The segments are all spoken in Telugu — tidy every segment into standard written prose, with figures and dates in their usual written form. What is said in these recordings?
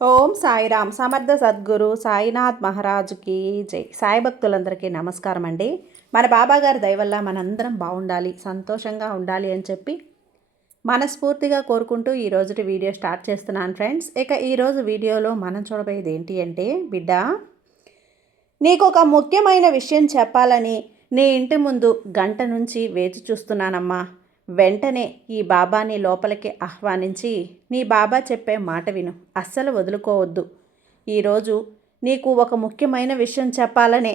ఓం సాయిరామ్ సమర్థ సద్గురు సాయినాథ్ మహారాజుకి జై. సాయి భక్తులందరికీ నమస్కారం అండి. మన బాబాగారి దయ వల్ల మనందరం బాగుండాలి, సంతోషంగా ఉండాలి అని చెప్పి మనస్ఫూర్తిగా కోరుకుంటూ ఈరోజు వీడియో స్టార్ట్ చేస్తున్నాను ఫ్రెండ్స్. ఇక ఈరోజు వీడియోలో మనం చూడబోయేది ఏంటి అంటే, బిడ్డ నీకు ఒక ముఖ్యమైన విషయం చెప్పాలని నీ ఇంటి ముందు గంట నుంచి వేచి చూస్తున్నానమ్మా. వెంటనే ఈ బాబాని లోపలికి ఆహ్వానించి నీ బాబా చెప్పే మాట విను, అస్సలు వదులుకోవద్దు. ఈరోజు నీకు ఒక ముఖ్యమైన విషయం చెప్పాలనే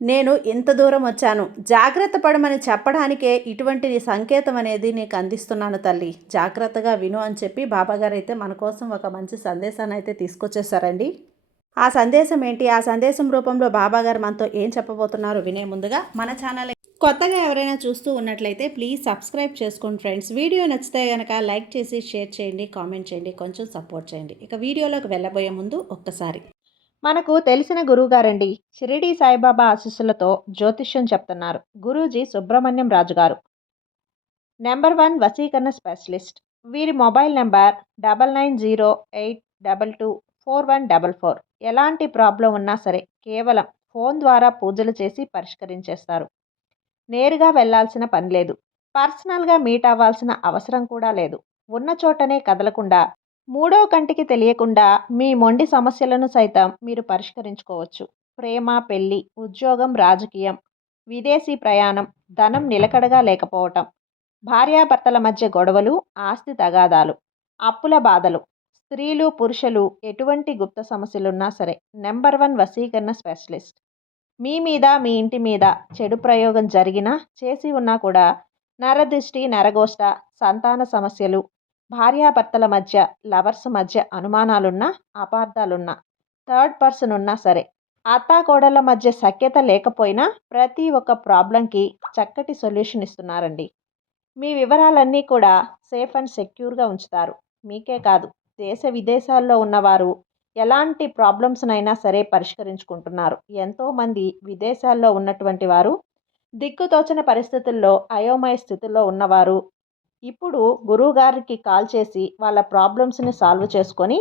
నేను ఇంత దూరం వచ్చాను. జాగ్రత్త పడమని చెప్పడానికే ఇటువంటి సంకేతం అనేది నీకు అందిస్తున్నాను తల్లి, జాగ్రత్తగా విను అని చెప్పి బాబాగారు అయితే మన కోసం ఒక మంచి సందేశాన్ని అయితే తీసుకొచ్చేసారండి. ఆ సందేశం ఏంటి, ఆ సందేశం రూపంలో బాబాగారు మనతో ఏం చెప్పబోతున్నారు వినే ముందుగా మన ఛానల్ కొత్తగా ఎవరైనా చూస్తూ ఉన్నట్లయితే ప్లీజ్ సబ్స్క్రైబ్ చేసుకోండి ఫ్రెండ్స్. వీడియో నచ్చితే కనుక లైక్ చేసి షేర్ చేయండి, కామెంట్ చేయండి, కొంచెం సపోర్ట్ చేయండి. ఇక వీడియోలోకి వెళ్ళబోయే ముందు ఒక్కసారి మనకు తెలిసిన గురువుగారండి, షిరిడి సాయిబాబా ఆశీస్సులతో జ్యోతిష్యం చెప్తున్నారు గురూజీ సుబ్రహ్మణ్యం రాజు గారు, నెంబర్ 1 వశీకరణ స్పెషలిస్ట్. వీరి మొబైల్ నెంబర్ 9908224144. ఎలాంటి ప్రాబ్లం ఉన్నా సరే కేవలం ఫోన్ ద్వారా పూజలు చేసి పరిష్కరించేస్తారు. నేరుగా వెళ్లాల్సిన పని లేదు, పర్సనల్గా మీట్ అవ్వాల్సిన అవసరం కూడా లేదు. ఉన్న చోటనే కదలకుండా, మూడో కంటికి తెలియకుండా మీ మొండి సమస్యలను సైతం మీరు పరిష్కరించుకోవచ్చు. ప్రేమ, పెళ్లి, ఉద్యోగం, రాజకీయం, విదేశీ ప్రయాణం, ధనం నిలకడగా లేకపోవటం, భార్యాభర్తల మధ్య గొడవలు, ఆస్తి తగాదాలు, అప్పుల బాధలు, స్త్రీలు పురుషులు ఎటువంటి గుప్త సమస్యలున్నా సరే నెంబర్ 1 వశీకరణ స్పెషలిస్ట్. మీ మీద, మీ ఇంటి మీద చెడు ప్రయోగం జరిగినా, చేసి ఉన్నా కూడా నరదృష్టి, నరగోష్ట, సంతాన సమస్యలు, భార్యాభర్తల మధ్య, లవర్స్ మధ్య అనుమానాలున్నా, అపార్థాలున్నా, థర్డ్ పర్సన్ ఉన్నా సరే, అత్తాకోడళ్ళ మధ్య సఖ్యత లేకపోయినా ప్రతి ఒక్క ప్రాబ్లంకి చక్కటి సొల్యూషన్ ఇస్తున్నారండి. మీ వివరాలన్నీ కూడా సేఫ్ అండ్ సెక్యూర్గా ఉంచుతారు. మీకే కాదు, దేశ విదేశాల్లో ఉన్నవారు ఎలాంటి ప్రాబ్లమ్స్నైనా సరే పరిష్కరించుకుంటున్నారు. ఎంతోమంది విదేశాల్లో ఉన్నటువంటి వారు, దిక్కుతోచని పరిస్థితుల్లో అయోమయ స్థితిలో ఉన్నవారు ఇప్పుడు గురువుగారికి కాల్ చేసి వాళ్ళ ప్రాబ్లమ్స్ని సాల్వ్ చేసుకొని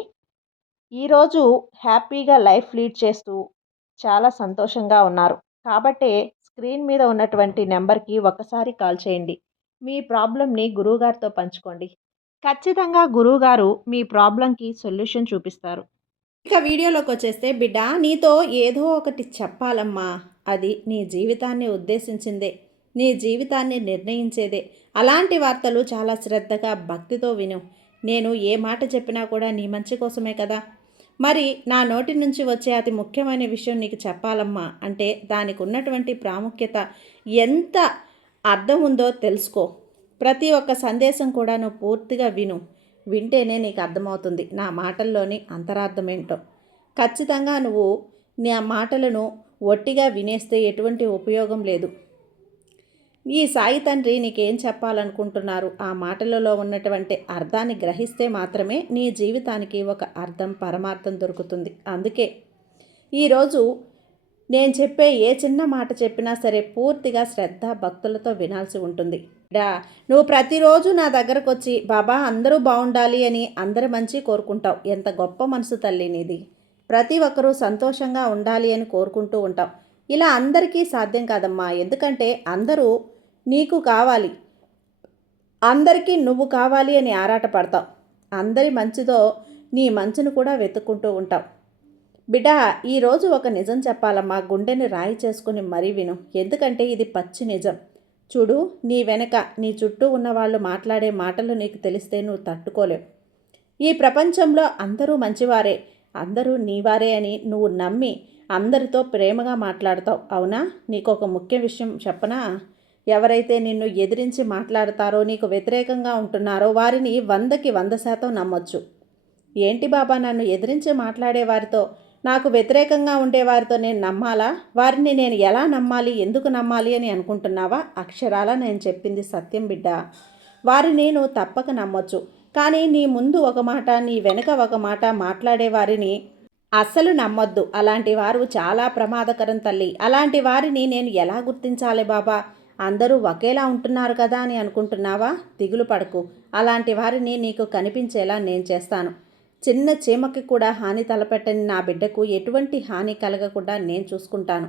ఈరోజు హ్యాపీగా లైఫ్ లీడ్ చేస్తూ చాలా సంతోషంగా ఉన్నారు. కాబట్టే స్క్రీన్ మీద ఉన్నటువంటి నెంబర్కి ఒకసారి కాల్ చేయండి. మీ ప్రాబ్లంని గురువుగారితో పంచుకోండి. ఖచ్చితంగా గురువుగారు మీ ప్రాబ్లంకి సొల్యూషన్ చూపిస్తారు. ఇక వీడియోలోకి వచ్చేస్తే, బిడ్డ నీతో ఏదో ఒకటి చెప్పాలమ్మా. అది నీ జీవితాన్ని ఉద్దేశించిందే, నీ జీవితాన్ని నిర్ణయించేదే. అలాంటి వార్తలు చాలా శ్రద్ధగా భక్తితో విను. నేను ఏ మాట చెప్పినా కూడా నీ మంచి కోసమే కదా. మరి నా నోటి నుంచి వచ్చే అతి ముఖ్యమైన విషయం నీకు చెప్పాలమ్మా అంటే దానికి ఉన్నటువంటి ప్రాముఖ్యత ఎంత అర్థం ఉందో తెలుసుకో. ప్రతి ఒక్క సందేశం కూడా నువ్వు పూర్తిగా విను. వింటేనే నీకు అర్థమవుతుంది నా మాటల్లోని అంతరార్థం ఏంటో. ఖచ్చితంగా నువ్వు నా మాటలను ఒట్టిగా వినేస్తే ఎటువంటి ఉపయోగం లేదు. ఈ సాయి తండ్రి నీకేం చెప్పాలనుకుంటున్నారు, ఆ మాటలలో ఉన్నటువంటి అర్థాన్ని గ్రహిస్తే మాత్రమే నీ జీవితానికి ఒక అర్థం, పరమార్థం దొరుకుతుంది. అందుకే ఈరోజు నేను చెప్పే ఏ చిన్న మాట చెప్పినా సరే పూర్తిగా శ్రద్ధ భక్తులతో వినాల్సి ఉంటుంది. నువ్వు ప్రతిరోజు నా దగ్గరకు వచ్చి బాబా అందరూ బాగుండాలి అని అందరి మంచి కోరుకుంటావు. ఎంత గొప్ప మనసు తల్లి నీది. ప్రతి ఒక్కరూ సంతోషంగా ఉండాలి అని కోరుకుంటూ ఉంటావు. ఇలా అందరికీ సాధ్యం కాదమ్మా, ఎందుకంటే అందరూ నీకు కావాలి, అందరికీ నువ్వు కావాలి అని ఆరాటపడతావు. అందరి మంచితో నీ మంచును కూడా వెతుక్కుంటూ ఉంటావు. బిడ్డ ఈరోజు ఒక నిజం చెప్పాలమ్మా, గుండెని రాయి చేసుకుని మరీ విను, ఎందుకంటే ఇది పచ్చి నిజం. చూడు, నీ వెనక నీ చుట్టూ ఉన్నవాళ్ళు మాట్లాడే మాటలు నీకు తెలిస్తే నువ్వు తట్టుకోలేవు. ఈ ప్రపంచంలో అందరూ మంచివారే, అందరూ నీవారే అని నువ్వు నమ్మి అందరితో ప్రేమగా మాట్లాడతావు. అవునా? నీకు ఒక ముఖ్య విషయం చెప్పనా? ఎవరైతే నిన్ను ఎదిరించి మాట్లాడతారో, నీకు వ్యతిరేకంగా ఉంటున్నారో వారిని 100కి 100% నమ్మొచ్చు. ఏంటి బాబా, నన్ను ఎదిరించి మాట్లాడే వారితో, నాకు వ్యతిరేకంగా ఉండేవారితో నేను నమ్మాలా? వారిని నేను ఎలా నమ్మాలి, ఎందుకు నమ్మాలి అని అనుకుంటున్నావా? అక్షరాలా నేను చెప్పింది సత్యం బిడ్డ. వారిని నువ్వు తప్పక నమ్మొచ్చు. కానీ నీ ముందు ఒక మాట, నీ వెనుక ఒక మాట మాట్లాడే వారిని అస్సలు నమ్మొద్దు. అలాంటి వారు చాలా ప్రమాదకరం తల్లి. అలాంటి వారిని నేను ఎలా గుర్తించాలి బాబా? అందరూ ఒకేలా ఉంటున్నారు కదా అని అనుకుంటున్నావా? దిగులు పడకు. అలాంటి వారిని నీకు కనిపించేలా నేను చేస్తాను. చిన్న చీమకి కూడా హాని తలపెట్టని నా బిడ్డకు ఎటువంటి హాని కలగకుండా నేను చూసుకుంటాను.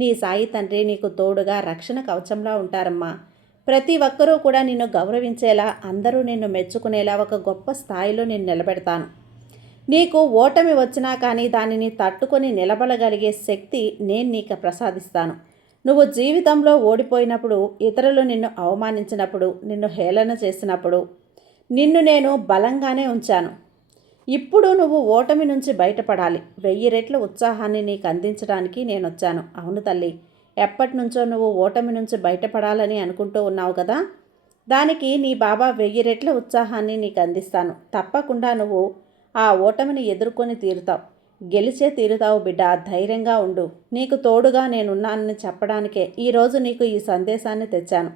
నీ సాయి తండ్రి నీకు తోడుగా రక్షణ కవచంలా ఉంటారమ్మా. ప్రతి ఒక్కరూ కూడా నిన్ను గౌరవించేలా, అందరూ నిన్ను మెచ్చుకునేలా ఒక గొప్ప స్థాయిలో నేను నిలబెడతాను. నీకు ఓటమి వచ్చినా కానీ దానిని తట్టుకొని నిలబడగలిగే శక్తి నేను నీకు ప్రసాదిస్తాను. నువ్వు జీవితంలో ఓడిపోయినప్పుడు, ఇతరులు నిన్ను అవమానించినప్పుడు, నిన్ను హేళన చేసినప్పుడు నిన్ను నేను బలంగానే ఉంచాను. ఇప్పుడు నువ్వు ఓటమి నుంచి బయటపడాలి. 1000 రెట్ల ఉత్సాహాన్ని నీకు అందించడానికి నేను వచ్చాను. అవును తల్లి, ఎప్పటి నుంచో నువ్వు ఓటమి నుంచి బయటపడాలని అనుకుంటూ ఉన్నావు కదా. దానికి నీ బాబా 1000 రెట్ల ఉత్సాహాన్ని నీకు అందిస్తాను. తప్పకుండా నువ్వు ఆ ఓటమిని ఎదుర్కొని తీరుతావు. గెలిచే తీరుతావు బిడ్డ. ధైర్యంగా ఉండు. నీకు తోడుగా నేనున్నానని చెప్పడానికే ఈరోజు నీకు ఈ సందేశాన్ని తెచ్చాను.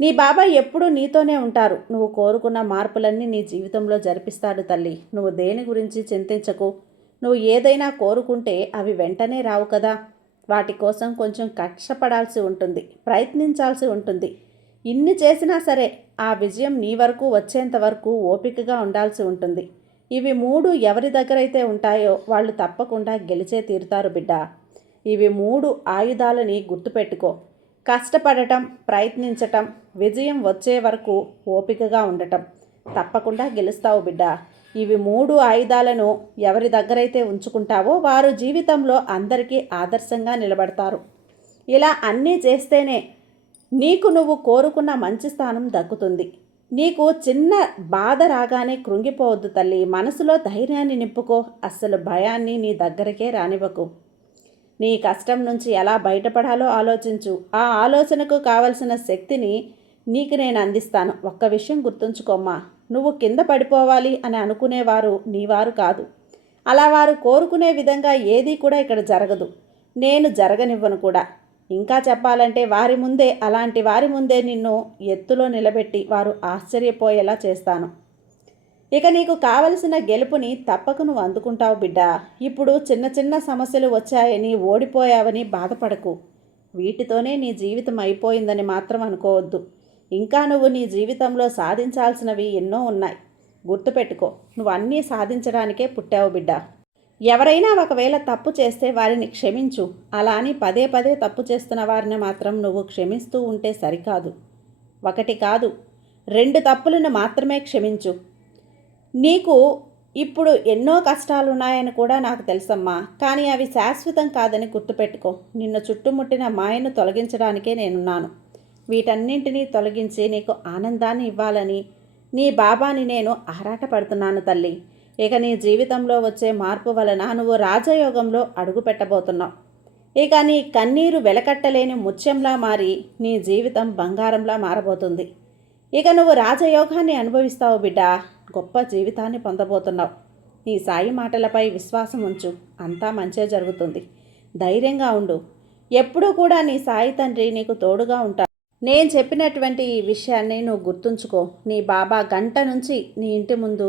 నీ బాబా ఎప్పుడూ నీతోనే ఉంటారు. నువ్వు కోరుకున్న మార్పులన్నీ నీ జీవితంలో జరిపిస్తాడు తల్లి. నువ్వు దేని గురించి చింతించకు. నువ్వు ఏదైనా కోరుకుంటే అవి వెంటనే రావు కదా. వాటి కోసం కొంచెం కష్టపడాల్సి ఉంటుంది, ప్రయత్నించాల్సి ఉంటుంది. ఇన్ని చేసినా సరే ఆ విజయం నీ వరకు వచ్చేంత వరకు ఓపికగా ఉండాల్సి ఉంటుంది. ఇవి 3 ఎవరి దగ్గరైతే ఉంటాయో వాళ్ళు తప్పకుండా గెలిచే తీరుతారు బిడ్డ. ఇవి 3 ఆయుధాలని గుర్తుపెట్టుకో. కష్టపడటం, ప్రయత్నించటం, విజయం వచ్చే వరకు ఓపికగా ఉండటం. తప్పకుండా గెలుస్తావు బిడ్డ. ఇవి 3 ఆయుధాలను ఎవరి దగ్గరైతే ఉంచుకుంటావో వారు జీవితంలో అందరికీ ఆదర్శంగా నిలబడతారు. ఇలా అన్నీ చేస్తేనే నీకు నువ్వు కోరుకున్న మంచి స్థానం దక్కుతుంది. నీకు చిన్న బాధ రాగానే కృంగిపోవద్దు తల్లి. మనసులో ధైర్యాన్ని నింపుకో. అస్సలు భయాన్ని నీ దగ్గరికే రానివ్వకు. నీ కష్టం నుంచి ఎలా బయటపడాలో ఆలోచించు. ఆ ఆలోచనకు కావలసిన శక్తిని నీకు నేను అందిస్తాను. ఒక్క విషయం గుర్తుంచుకోమ్మా, నువ్వు కింద పడిపోవాలి అని అనుకునేవారు నీవారు కాదు. అలా వారు కోరుకునే విధంగా ఏదీ కూడా ఇక్కడ జరగదు. నేను జరగనివ్వను కూడా. ఇంకా చెప్పాలంటే అలాంటి వారి ముందే నిన్ను ఎత్తులో నిలబెట్టి వారు ఆశ్చర్యపోయేలా చేస్తాను. ఇక నీకు కావలసిన గెలుపుని తప్పక నువ్వు అందుకుంటావు బిడ్డ. ఇప్పుడు చిన్న చిన్న సమస్యలు వచ్చాయని, ఓడిపోయావని బాధపడకు. వీటితోనే నీ జీవితం అయిపోయిందని మాత్రం అనుకోవద్దు. ఇంకా నువ్వు నీ జీవితంలో సాధించాల్సినవి ఎన్నో ఉన్నాయి. గుర్తుపెట్టుకో, నువ్వు అన్నీ సాధించడానికే పుట్టావు బిడ్డ. ఎవరైనా ఒకవేళ తప్పు చేస్తే వారిని క్షమించు. అలా అని పదే పదే తప్పు చేస్తున్న వారిని మాత్రం నువ్వు క్షమిస్తూ ఉంటే సరికాదు. 1 కాదు, 2 తప్పులను మాత్రమే క్షమించు. నీకు ఇప్పుడు ఎన్నో కష్టాలున్నాయని కూడా నాకు తెలుసమ్మా. కానీ అవి శాశ్వతం కాదని గుర్తుపెట్టుకో. నిన్ను చుట్టుముట్టిన మాయను తొలగించడానికే నేనున్నాను. వీటన్నింటినీ తొలగించి నీకు ఆనందాన్ని ఇవ్వాలని నీ బాబాని నేను ఆరాటపడుతున్నాను తల్లి. ఇక నీ జీవితంలో వచ్చే మార్పు వలన నువ్వు రాజయోగంలో అడుగు పెట్టబోతున్నావు. ఇక నీ కన్నీరు వెలకట్టలేని ముత్యంలా మారి నీ జీవితం బంగారంలా మారబోతుంది. ఇక నువ్వు రాజయోగాన్ని అనుభవిస్తావు బిడ్డ. గొప్ప జీవితాన్ని పొందబోతున్నావు. నీ సాయి మాటలపై విశ్వాసం ఉంచు. అంతా మంచే జరుగుతుంది. ధైర్యంగా ఉండు. ఎప్పుడూ కూడా నీ సాయి తండ్రి నీకు తోడుగా ఉంటాడు. నేను చెప్పినటువంటి ఈ విషయాన్ని నువ్వు గుర్తుంచుకో. నీ బాబా గంట నుంచి నీ ఇంటి ముందు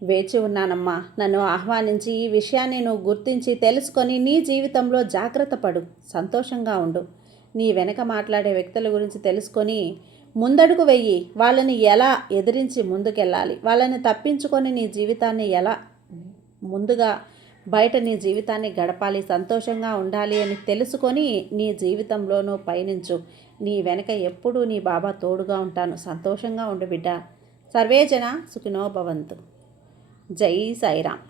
వేచి ఉన్నానమ్మా. నన్ను ఆహ్వానించి ఈ విషయాన్ని నువ్వు గుర్తించి తెలుసుకొని నీ జీవితంలో జాగ్రత్త పడు. సంతోషంగా ఉండు. నీ వెనక మాట్లాడే వ్యక్తుల గురించి తెలుసుకొని ముందడుగు వెయ్యి. వాళ్ళని ఎలా ఎదిరించి ముందుకెళ్ళాలి, వాళ్ళని తప్పించుకొని నీ జీవితాన్ని ఎలా ముందుగా బయట నీ జీవితాన్ని గడపాలి, సంతోషంగా ఉండాలి అని తెలుసుకొని నీ జీవితంలో నువ్వు పయనించు. నీ వెనక ఎప్పుడూ నీ బాబా తోడుగా ఉంటాను. సంతోషంగా ఉండు బిడ్డ. సర్వేజన సుఖినో భవంతు. జై సాయిరామ్.